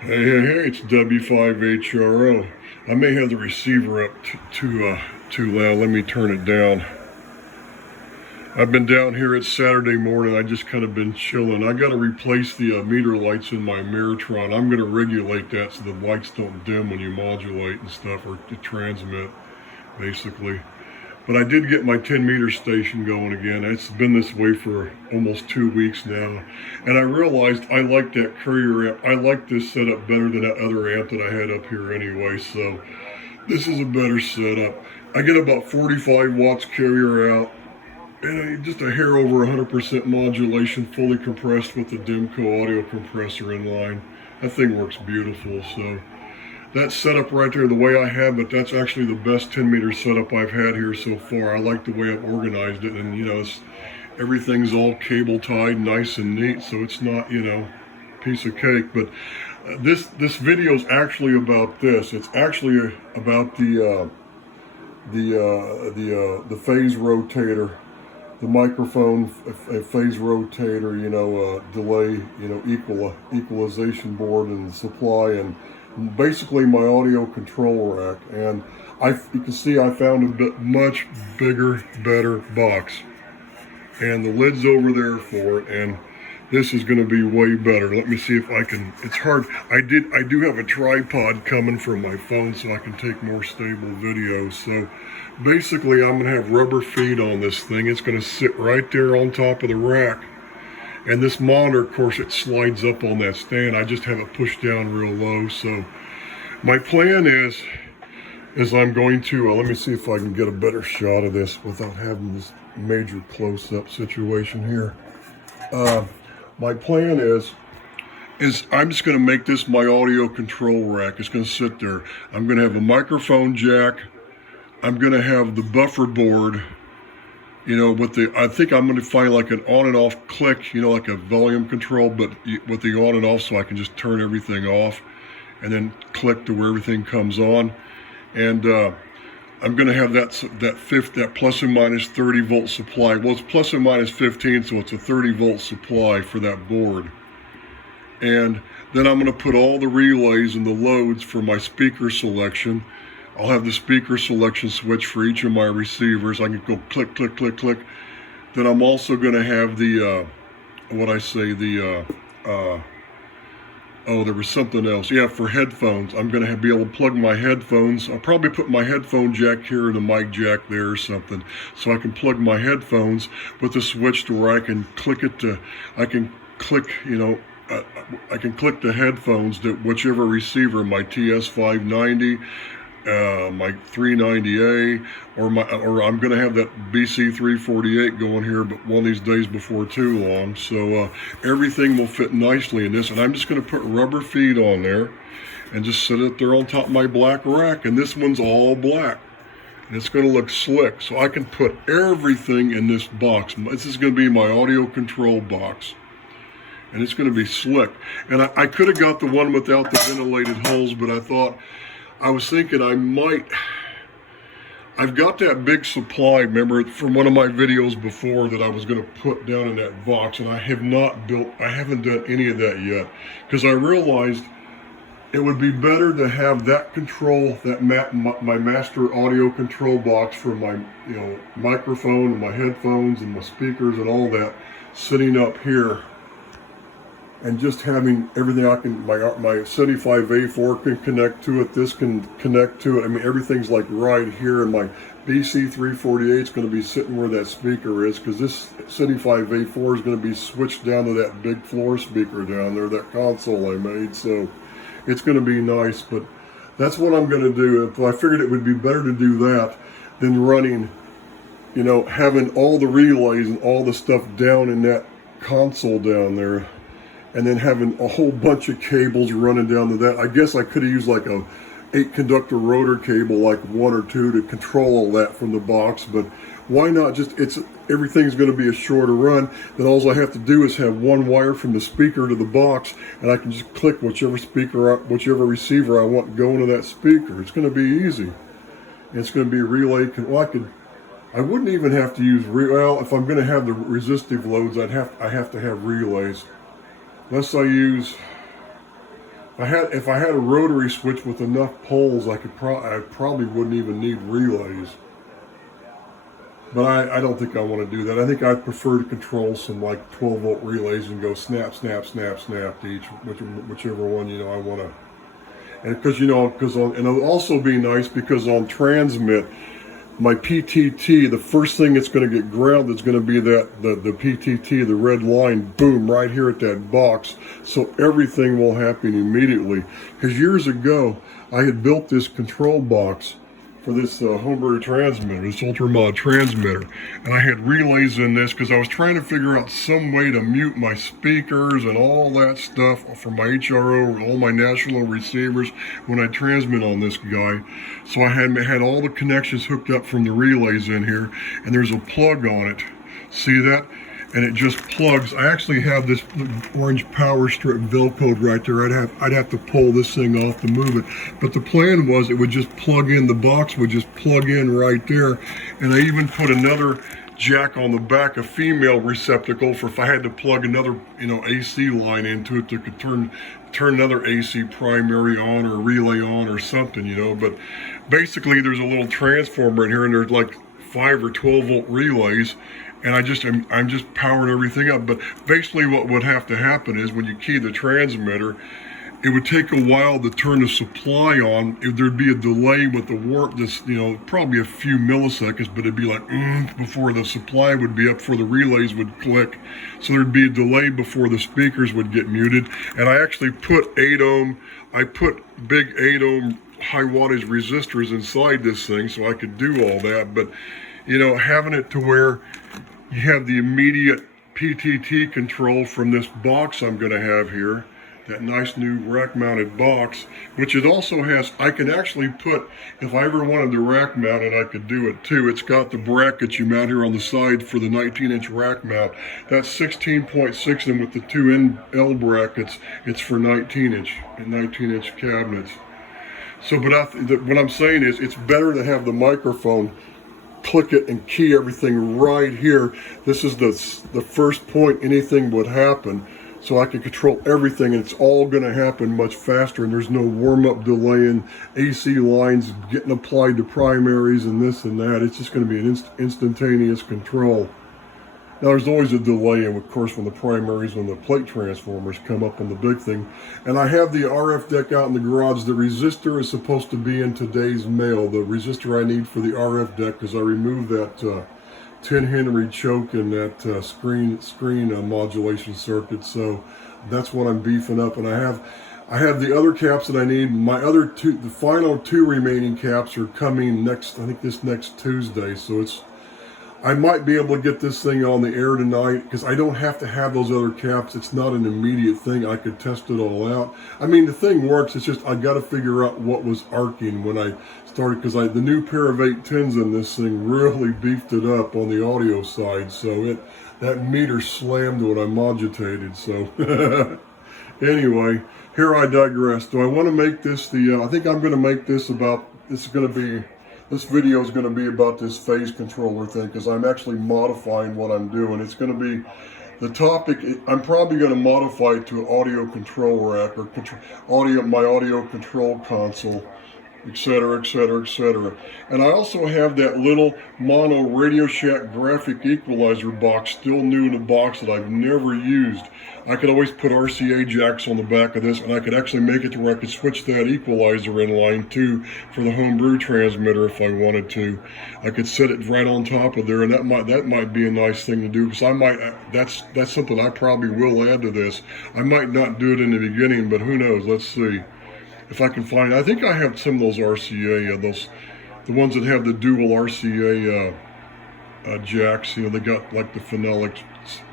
Hey, it's W5HRO. I may have the receiver up too loud. Let me turn it down. I've been down here. It's Saturday morning. I just kind of been chilling. I got to replace the meter lights in my Meritron. I'm going to regulate that so the lights don't dim when you modulate and stuff, or to transmit, basically. But I did get my 10 meter station going again. It's been this way for almost 2 weeks now. And I realized I like that Courier amp. I like this setup better than that other amp that I had up here anyway. So this is a better setup. I get about 45 watts carrier out. And just a hair over 100% modulation, fully compressed with the Dimco audio compressor in line. That thing works beautiful. So that setup right there, the way I have it, that's actually the best 10 meter setup I've had here so far. I like the way I've organized it, and everything's all cable tied, nice and neat, so it's not, piece of cake. But this video is actually about this. It's actually about the phase rotator, the microphone phase rotator, delay, equalization board and supply, and basically my audio control rack. And you can see I found a much bigger, better box, and the lid's over there for it, and this is going to be way better. Let me see if I can. It's hard. I do have a tripod coming from my phone so I can take more stable videos. So basically I'm going to have rubber feet on this thing. It's going to sit right there on top of the rack. And this monitor, of course, it slides up on that stand. I just have it pushed down real low. So my plan is I'm going to, let me see if I can get a better shot of this without having this major close-up situation here. My plan is I'm just going to make this my audio control rack. It's going to sit there. I'm going to have a microphone jack. I'm going to have the buffer board, I think I'm going to find like an on and off click, like a volume control, but with the on and off, so I can just turn everything off and then click to where everything comes on. And I'm going to have that plus or minus 30 volt supply. Well, it's plus or minus 15, so it's a 30 volt supply for that board. And then I'm going to put all the relays and the loads for my speaker selection. I'll have the speaker selection switch for each of my receivers. I can go click, click, click, click. Then I'm also going to have the, there was something else. Yeah, for headphones. I'm going to be able to plug my headphones. I'll probably put my headphone jack here and the mic jack there or something, so I can plug my headphones with the switch to where I can click it to, I can click the headphones to whichever receiver, my TS590, my 390A, or I'm going to have that BC348 going here, but one of these days before too long. So everything will fit nicely in this, and I'm just going to put rubber feet on there and just sit it there on top of my black rack. And this one's all black, and it's going to look slick. So I can put everything in this box. This is going to be my audio control box, and it's going to be slick. And I could have got the one without the ventilated holes, but I was thinking I've got that big supply, remember, from one of my videos before that I was going to put down in that box, and I haven't done any of that yet, because I realized it would be better to have that control, my master audio control box for my, microphone and my headphones and my speakers and all that sitting up here, and just having everything my SETI 5A4 can connect to it, this can connect to it. I mean, everything's like right here, and my BC348 is going to be sitting where that speaker is, because this SETI 5A4 is going to be switched down to that big floor speaker down there, that console I made. So it's going to be nice, but that's what I'm going to do. I figured it would be better to do that than running, having all the relays and all the stuff down in that console down there, and then having a whole bunch of cables running down to that. I guess I could have used like a 8 conductor rotor cable, like 1 or 2, to control all that from the box, but why not everything's going to be a shorter run. Then all I have to do is have one wire from the speaker to the box, and I can just click whichever receiver I want going to that speaker. It's going to be easy. It's going to be relay. I wouldn't even have to use, if I'm going to have the resistive loads, I have to have relays. Unless I use if I had a rotary switch with enough poles, I probably wouldn't even need relays. But I don't think I want to do that. I think I'd prefer to control some like 12 volt relays and go snap, snap, snap, snap to each, whichever one, I want to. And because, and it'll also be nice because on transmit, my PTT, the first thing it's going to get grounded is going to be the PTT, the red line, boom, right here at that box. So everything will happen immediately. Because years ago, I had built this control box for this homebrew transmitter, this Ultramod transmitter. And I had relays in this because I was trying to figure out some way to mute my speakers and all that stuff from my HRO, all my national receivers when I transmit on this guy. So I had all the connections hooked up from the relays in here, and there's a plug on it. See that? And it just plugs. I actually have this orange power strip Velcroed right there. I'd have to pull this thing off to move it. But the plan was it would just plug in, the box would just plug in right there. And I even put another jack on the back, a female receptacle for if I had to plug another, AC line into it to turn another AC primary on or relay on or something, But basically there's a little transformer in here, and there's like 5 or 12 volt relays. And I'm just powering everything up. But basically what would have to happen is when you key the transmitter, it would take a while to turn the supply on. There'd be a delay with the warp, probably a few milliseconds, but it'd be like before the supply would be up, before the relays would click. So there'd be a delay before the speakers would get muted. And I actually put 8 ohm, I put big 8 ohm high wattage resistors inside this thing so I could do all that. But having it to where you have the immediate PTT control from this box I'm going to have here, that nice new rack mounted box, which it also has, I can actually put, if I ever wanted to rack mount it, I could do it too. It's got the brackets you mount here on the side for the 19-inch rack mount. That's 16.6, and with the 2 L brackets, it's for 19-inch cabinets. So, but what I'm saying is, it's better to have the microphone click it and key everything right here. This is the first point anything would happen, so I can control everything, and it's all going to happen much faster, and there's no warm-up delay and AC lines getting applied to primaries and this and that. It's just going to be an instantaneous control. Now there's always a delay, and of course when the primaries, when the plate transformers come up on the big thing. And I have the RF deck out in the garage. The resistor is supposed to be in today's mail. The resistor I need for the RF deck, because I removed that 10 Henry choke and that screen modulation circuit. So that's what I'm beefing up. And I have the other caps that I need. My other the final 2 remaining caps are coming I think this next Tuesday. So I might be able to get this thing on the air tonight, because I don't have to have those other caps. It's not an immediate thing. I could test it all out. I mean, the thing works. It's just I got to figure out what was arcing when I started, because the new pair of 810s in this thing really beefed it up on the audio side. So that meter slammed when I modulated. So anyway, here I digress. Do I want to make this I think I'm going to make this this video is going to be about this phase controller thing, because I'm actually modifying what I'm doing. It's going to be, the topic, I'm probably going to modify it to an audio control rack, or my audio control console, etc., etc., etc. And I also have that little mono Radio Shack graphic equalizer box, still new in the box, that I've never used. I could always put RCA jacks on the back of this, and I could actually make it to where I could switch that equalizer in line too for the homebrew transmitter if I wanted to. I could set it right on top of there, and that might be a nice thing to do, because that's something I probably will add to this. I might not do it in the beginning, but who knows? Let's see if I can find. I think I have some of those RCA, the ones that have the dual RCA jacks. They got like the phenolic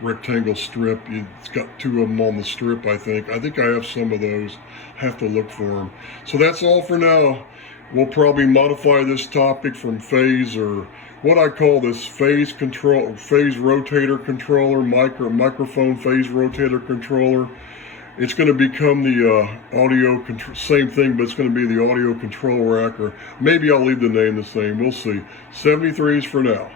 rectangle strip. It's got 2 of them on the strip, I think. I have some of those. Have to look for them. So that's all for now. We'll probably modify this topic from phase, or what I call this phase rotator controller, microphone phase rotator controller. It's going to become the audio control, same thing, but it's going to be the audio control rack, or maybe I'll leave the name the same. We'll see. 73s for now.